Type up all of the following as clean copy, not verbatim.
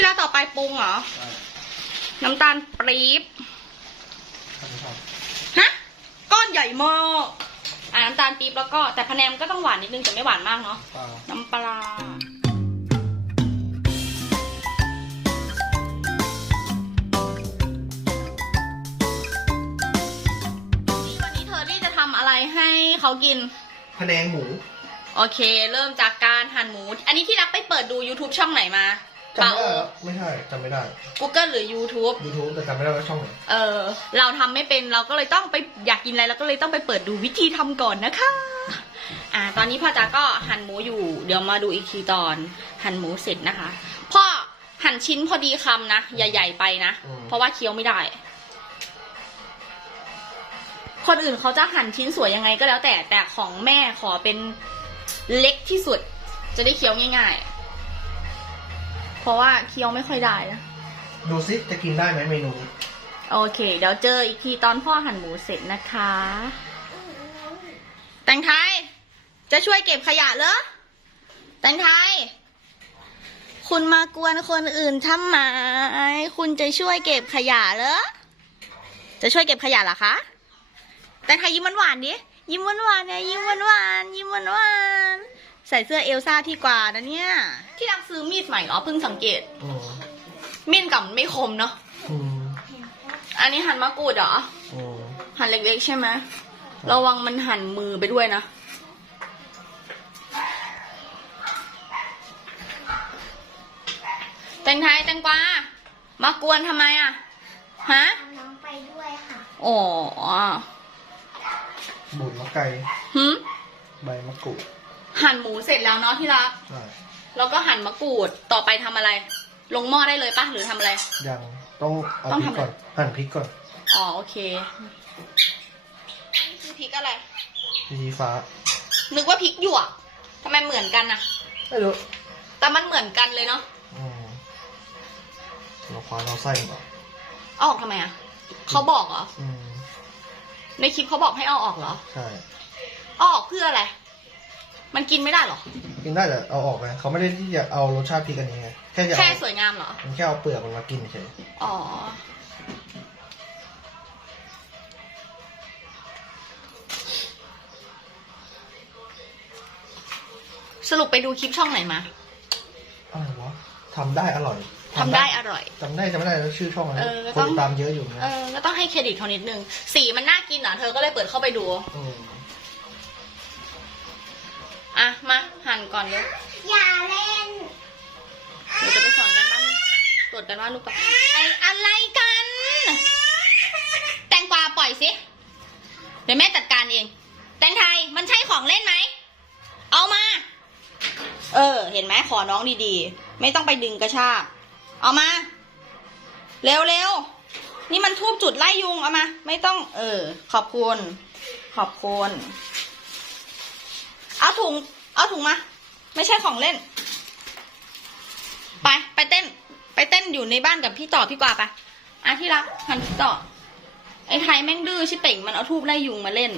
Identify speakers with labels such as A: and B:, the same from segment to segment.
A: ก้วต่อไปปรุงเหรอน้ำตาลปี๊บฮะก้อนใหญ่มากน้ำตาลปี๊บแล้วก็แต่พะแนมก็ต้องหวานนิดนึงแต่ไม่หวานมากเนาะน้ำปลาวันนี้เธอที่จะทำอะไรให้เขากิน
B: พะแนงหมู
A: โอเคเริ่มจากการหั่นหมูอันนี้ที่รักไปเปิดดู YouTube ช่องไหนมา
B: จำไม่ได้ไม่ใช่จำไม่ได้
A: Google หรือ YouTube
B: แต่จำไม่ได้ว่าช่องไหน
A: เราทำไม่เป็นเราก็เลยต้องไปอยากกินอะไรเราก็เลยต้องไปเปิดดูวิธีทำก่อนนะคะตอนนี้พ่อจ๋าก็หั่นหมูอยู่เดี๋ยวมาดูอีกทีตอนหั่นหมูเสร็จนะคะพ่อหั่นชิ้นพอดีคำนะใหญ่ๆไปนะเพราะว่าเคี้ยวไม่ได้คนอื่นเขาจะหั่นชิ้นสวยยังไงก็แล้วแต่ของแม่ขอเป็นเล็กที่สุดจะได้เคี้ยวง่ายๆเพราะว่าเคี้ยวไม่ค่อยได้นะ
B: ดูซิจะกินได้ไหมเมนู
A: โอเคเดี๋ยวเจออีกทีตอนพ่อหั่นหมูเสร็จนะคะแตงไทยจะช่วยเก็บขยะเหรอแตงไทยคุณมากวนคนอื่นทำไมคุณจะช่วยเก็บขยะเหรอจะช่วยเก็บขยะเหรอคะแตงไทยยิ้มหวานๆดิยิ้มหวานๆเนี่ยยิ้มหวานๆยิ้มหวานๆใส่เสื้อเอลซ่าที่กว่านะเนี่ยที่รักซื้อมีดใหม่เหรอเพิ่งสังเกตมีดกับไม่คมเนาะอันนี้หั่นมะกรูดเหรอหั่นเล็กๆใช่ไหมระวังมันหั่นมือไปด้วยนะแตงไทยแตงกวามากวนทำไมอะฮะ
C: น้องไปด้วยค่ะ
A: อ๋อ
B: บุญมะไก่ใบมะกรูด
A: หั่นหมูเสร็จแล้วเนาะที่รักแล้วก็หั่นมะกรูดต่อไปทำอะไรลงหม้อได้เลยปะหรือทำอะไร
B: ยังต้องเอาพริกก่อนหั่นพริกก่อน
A: อ๋อโอเคคือพริกอะไร
B: พริกฟ้า
A: นึกว่าพริกหยวกทำไมเหมือนกันอะ
B: ไม่รู้
A: แต่มันเหมือนกันเลยเนาะ
B: เราคว้าเราไส้ก่อน
A: ออกทำไมอะเขาบอกเหรอในคลิปเขาบอกให้เอาออกเหรอ
B: ใช่
A: ออกเพื่ออะไรมันกินไม่ได้หรอ
B: กินได้แต่เอาออกไงเขาไม่ได้ที่จะเอารสชาติพริกอันนี้ไง
A: แค่สวยงามเหรอ
B: มันแค่เอาเปลือกมันมากินเฉย
A: อ๋อสรุปไปดูคลิปช่องไหนมา
B: อะไรวะทำได้อร่อย
A: ทำได้อร่อย
B: จำไม่ได้แล้วชื่อช่องอะไรคนตามเยอะอยู่นะ
A: ก็ต้องให้เครดิตเขานิดนึงสีมันน่ากินเหรอเธอก็เลยเปิดเข้าไปดูมาหั่นก่อนเลย
C: อย่าเล่น
A: เดี๋ยวจะไปสอนกันบ้านตรวจกันว่าลูกอะไรกันแตงกวาปล่อยสิเดี๋ยวแม่จัดการเองแตงไทยมันใช่ของเล่นไหมเอามาเห็นไหมขอน้องดีๆไม่ต้องไปดึงกระชากเอามาเร็วนี่มันทูบจุดไล่ยุงเอามาไม่ต้องขอบคุณเอาถุงมาไม่ใช่ของเล่นไปเต้นอยู่ในบ้านกับพี่ต่อพี่กวาไปที่รักหันพี่ต่อไอ้ไทยแม่งดื้อชิเป่งมันเอาทูบไล่ยุงมาเล่น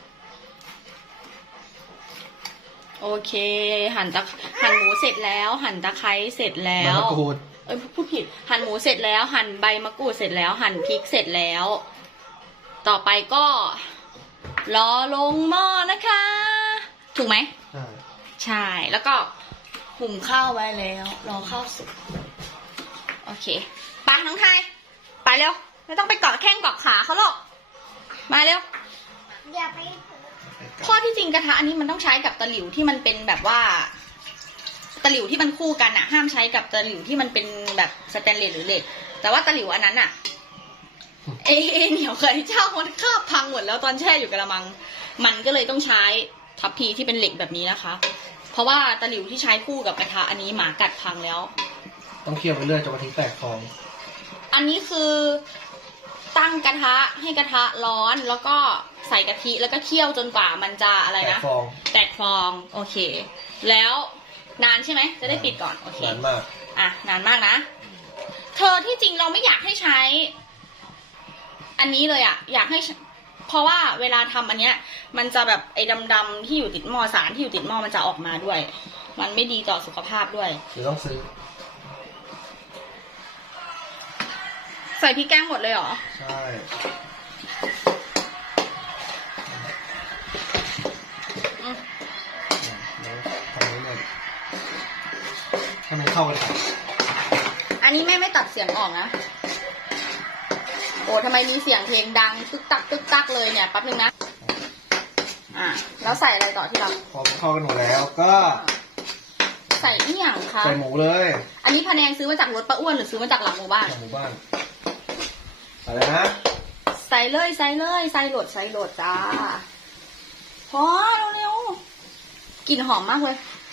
A: โอเคหั่นหมูเสร็จแล้วหั่นตะไคร้เสร็จแล้ว
B: มะกรูด
A: พูดผิดหั่นหมูเสร็จแล้วหั่นใบมะกรูดเสร็จแล้วหั่นพริกเสร็จแล้วต่อไปก็รอลงหม้อนะคะถูกไหมใช่แล้วก็หุงข้าวไว้แล้วรอข้าวสุกโอเคไปน้องไทยไปเร็วไม่ต้องไปเกาะแข้งเกาะขาเขาหรอกมาเร็ว
C: อย่าไป
A: ข้อที่จริงกระทะอันนี้มันต้องใช้กับตะหลิวที่มันเป็นแบบว่าตะหลิวที่มันคู่กันอะห้ามใช้กับตะหลิวที่มันเป็นแบบสแตนเลสหรือเหล็กแต่ว่าตะหลิวอันนั้นอะเหนียวเคยเจ้ามันคาบพังหมดแล้วตอนแช่อยู่กระมังมันก็เลยต้องใช้ทัพพีที่เป็นเหล็กแบบนี้นะคะเพราะว่าตะหลิวที่ใช้คู่กับกระทะอันนี้หมากัดพังแล้ว
B: ต้องเคี่ยวไปเรื่อยจนกระทิแตกฟอง
A: อันนี้คือตั้งกระทะให้กระทะร้อนแล้วก็ใส่กะทิแล้วก็เคี่ยวจนกว่ามันจะอะไรนะแตกฟองโอเคแล้วนานใช่ไหมจะได้ปิดก่อนโอเคนานมากนานมากนะเธอที่จริงเราไม่อยากให้ใช้อันนี้เลยอยากให้เพราะว่าเวลาทำอันเนี้ยมันจะแบบไอ้ดำๆที่อยู่ติดหม้อสารที่อยู่ติดหม้อมันจะออกมาด้วยมันไม่ดีต่อสุขภาพด้วย
B: หรือต้องซื้อ
A: ใส่พริกแกงหมดเลยเหรอ
B: ใช่แล้วทำนี้เลยให้มันเข้ากันก่อน
A: อันนี้แม่ไม่ตัดเสียงออกนะ โอ้ทำไมมีเสียงเพลงดังตึกตักตึกตักเลยเนี่ยแป๊บนึงนะ แล้วใส่อะไรต่อที่เรา
B: พอมันเข้ากันหมดแล้วก็
A: ใส่อีหยังคะ
B: ใส่หมูเลย
A: อันนี้พะแนงซื้อมาจากรถป้าอ้วนหรือซื้อมาจากหลังหมู่บ้าน
B: จากหมู่บ้านใส่เลยนะ
A: ใส่เลยใส่เลยใส่โหลดใส่โหลดจ้าพอเร็วๆกลิ่นหอมมากเลย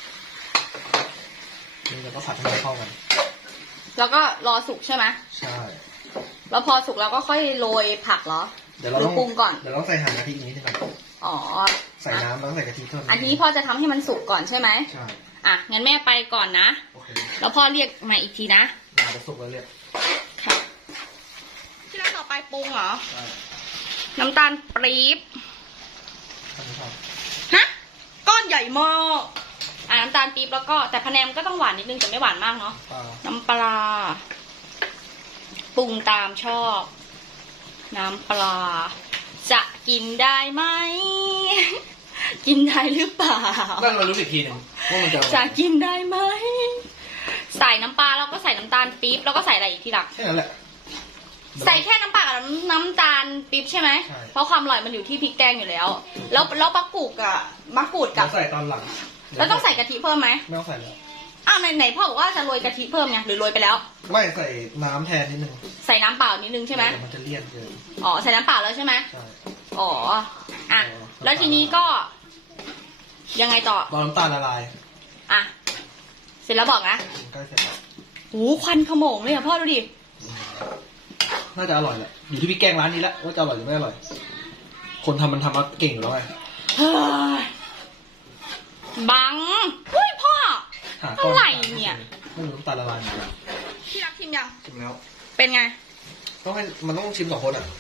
B: นี่เราก็ผัดให้มันเข้ากัน
A: แล้วก็รอสุกใช่ไหม
B: ใช่
A: แล้วพอสุกแล้วก็ค่อยโรยผักเหรอ
B: เดี๋ยวเรา
A: หรื
B: ต้อง
A: ปรุงก่อน
B: เดี๋ยวเราต้องใส่หั่นกะทิอีกนิดนึงก่อน
A: อ๋อ
B: ใส่น้ำแล้วต้องใส่กะทิเพิ่ม
A: อันนี้พ่อจะทำให้มันสุกก่อนใช่ไหม
B: ใช่
A: อ่ะงั้นแม่ไปก่อนนะ
B: โอเค
A: แล้วพ่อเรียกมาอีกทีนะ
B: มาจะสุกแล้วเรียก
A: ค่ะที่เราต่อไปปรุงเหรอ
B: ใช่
A: น้ำตาลปี๊บ
B: ทำไม่ชอบ
A: ฮะ ก้อนใหญ่มากน้ำตาลปี๊บแล้วก็แต่พะแนมก็ต้องหวานนิดนึงแต่ไม่หวานมากเนาะ
B: ปลา
A: น้ำปลาปรุงตามชอบ น้ำปลา จะกินได้ไหม กินได้หรือเปล่า
B: นั่นเรารู้อีกทีหนึ่งว่ามันจะ
A: จะกินได้ไหม ใส่น้ำปลาแล้วก็ใส่น้ำตาลปี๊บแล้วก็ใส่อะไรอีกทีหลัง
B: แค่นั้นแหละ
A: ใส่แค่น้ำปลากับน้ำตาลปี๊บใช่ไหม
B: ใช่
A: เพราะความอร่อยมันอยู่ที่พริกแกงอยู่แล้ว แล้วมะกรูดกับ
B: เดี๋ยวใส่ตอนหลัง
A: แล้วต้องใส่กะทิเพิ่มไหม
B: ไม่ต้องใส่แล้ว
A: อ้าวไหนพ่อบอกว่าจะโรยกะทิเพิ่มไงหรือโรยไปแล้ว
B: ไม่ใส่น้ำแทนนิดนึง
A: ใส่น้ำเปล่านิดนึงใช่ไหม
B: เดี๋ยวมันจะเลี่ยนเกิน
A: อ๋อใส่น้ำเปล่าแล้วใช่ไหม
B: ใช่
A: อ๋ออ่ะ
B: อ๋อ
A: แล้วทีนี้ก็ยังไงต่อ
B: รอน้ำตาลละลาย
A: อ่ะเสร็จแล้วบอกนะ
B: ใกล้เสร็จแล้ว
A: โอ้ควันขโมงเลยอ่ะพ่อดูดิ
B: น่าจะอร่อยแหละอยู่ที่พี่แกงร้านนี้แล้วว่าจะอร่อยหรือไม่อร่อย คนทำมันทำมาเก่งอยู่แล้วไง
A: เฮ้ยบังเฮ้ยพ่อ
B: หาก้อน
A: อะไรเนี่ย
B: ไม่รู้น้ำตาลละลายเหมือนกัน
A: พี่รักชิมยัง
B: ชิมแล้ว
A: เป็นไง
B: มันต้องชิม2 คนอ่ะ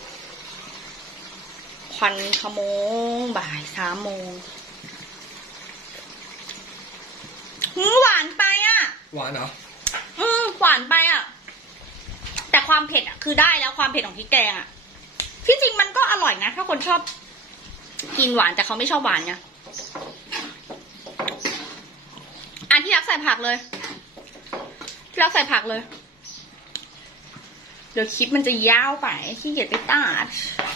A: ควันขโมงบ่าย3 โมงหวานไปอ่ะ
B: หวานเหรอ
A: หวานไปอ่ะ แต่ความเผ็ดอ่ะคือได้แล้วความเผ็ดของพริกแกงอ่ะที่จริงมันก็อร่อยนะถ้าคนชอบกินหวานแต่เขาไม่ชอบหวานไงอันที่รักใส่ผักเลยที่รักใส่ผักเลย เดี๋ยวคลิปมันจะยาวไปขี้เกียจไปตัด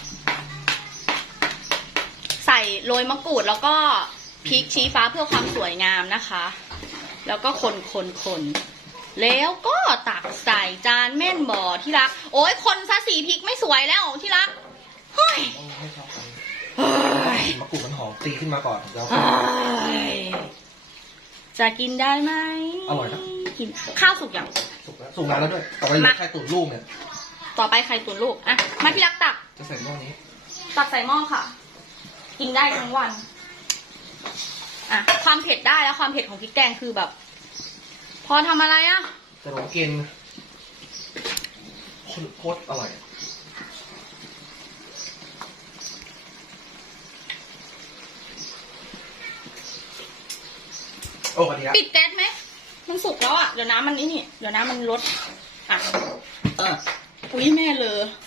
A: ใส่โรยมะกรูดแล้วก็พริกชี้ฟ้าเพื่อความสวยงามนะคะ แล้วก็คนแล้วก็ตักใส่จานแม่นบ่อที่รักโอ้ยคนซะสีพริกไม่สวยแล้วที่รักเฮ้ย
B: ต้องให้เข้ากัน
A: เฮ้ย
B: มะกรูดมันหอมตีขึ้นมาก่อนแล้ว
A: เฮ้ยจะกินได้ไหม
B: อร่อยนะ
A: กินข้าวสุกยัง
B: สุกนานแล้วด้วยต่อไปเหลือแค่ตุ๋นลูกเนี่ย
A: ต่อไปไข่ตุ๋นลูกอ่ะมาที่รักตัก
B: จะใส่หม้อนี้
A: ตักใส่หม้อค่ะ กินได้ทั้งวันอ่ะความเผ็ดได้แล้วความเผ็ดของพริกแกงคือแบบ พอทำอะไรอ่ะ
B: จะลงกินโคตรอร่อยโอ้สวัสดีครับ
A: ปิดแก๊สไหมมันสุกแล้วอ่ะเดี๋ยวน้ำมันนี่เดี๋ยวน้ำมันลดอ่ะอุ้ยแม่เลย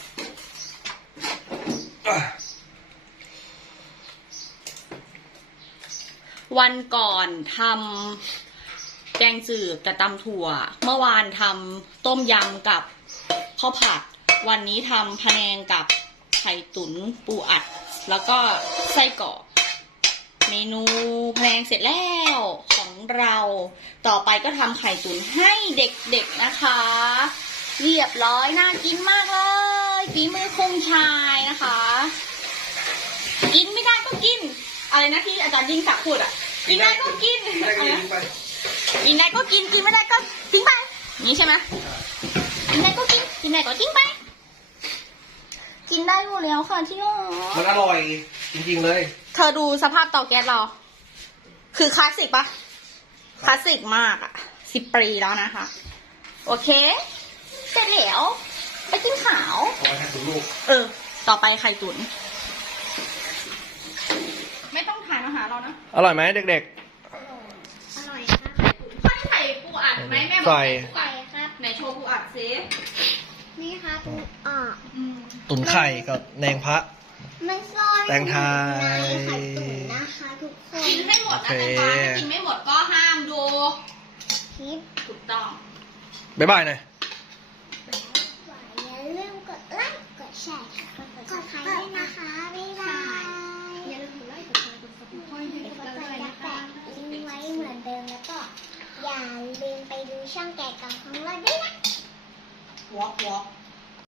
A: วันก่อนทำแกงจืดกับตำถั่ว เมื่อวานทำต้มยำกับข้าวผัด วันนี้ทำพะแนงกับไข่ตุ๋นปูอัด แล้วก็ไส้กรอกเมนูพะแนงเสร็จแล้วของเรา ต่อไปก็ทำไข่ตุ๋นให้เด็กๆนะคะ เรียบร้อยน่ากินมากเลยฝีมือคงชายนะคะ กินไม่ได้ก็กิน อะไรนะที่อาจารย์ยิ่งศักดิ์พูดอ่ะ กินได้ก็กิน
B: ได้ก็กินไป
A: กินได้ก็กิน กินไม่ได้ก็ทิ้งไปนี่ใช่ไหมกินได้ก็กิน กินได้ก็ทิ้งไป กินได้หมดแล้วค่ะที่รั
B: มัน
A: ก
B: อร่อยจริงๆเลย
A: เธอดูสภาพเตาแก๊สเรา คือคลาสสิกปะคลาสสิกมากอ่ะ10 ปีแล้วนะคะ โอเคเสร็จแล้วไปกินข้าว
B: เอาไปให้ดูลูก
A: ต่อไปไข่ตุ๋นไม่ต้องทานอาหารเรานะ
B: อร่อยไหมเด็ก
C: อร่อยครับ
A: พ่อได้ใส่ปูอัดไหมแม่บอก
B: ใส่
A: ปูอัด
C: ครับ
A: ไหนโชว์ปูอัดสิ
C: นี่ค่ะดูออก
B: ตุ๋นไข่กับแหนงพระ
C: มันซ่อน
B: แตงไทย
C: ในไข่ตุ๋นนะคะทุกคน
A: กินให้หมดนะ
B: โอเค
A: แตงกวาถ้ากินไม่หมดก็ห้ามดู
C: คลิป
A: ถูกต้อง
B: บ๊ายบายหน่อย
C: อย่าลืมกดไลค์กดแชร์กดไลค์ด้วยนะคะบ๊ายบายอย่าลืมกดไลค์กดแชร์กดซับสไครต์ให้กดติดตามนะคะลิงก์ไว้เหมือนเดิมแล้วก็อย่าลืมไปดูช่องแกะกล่องของเราด้วยนะ
A: วอล์ก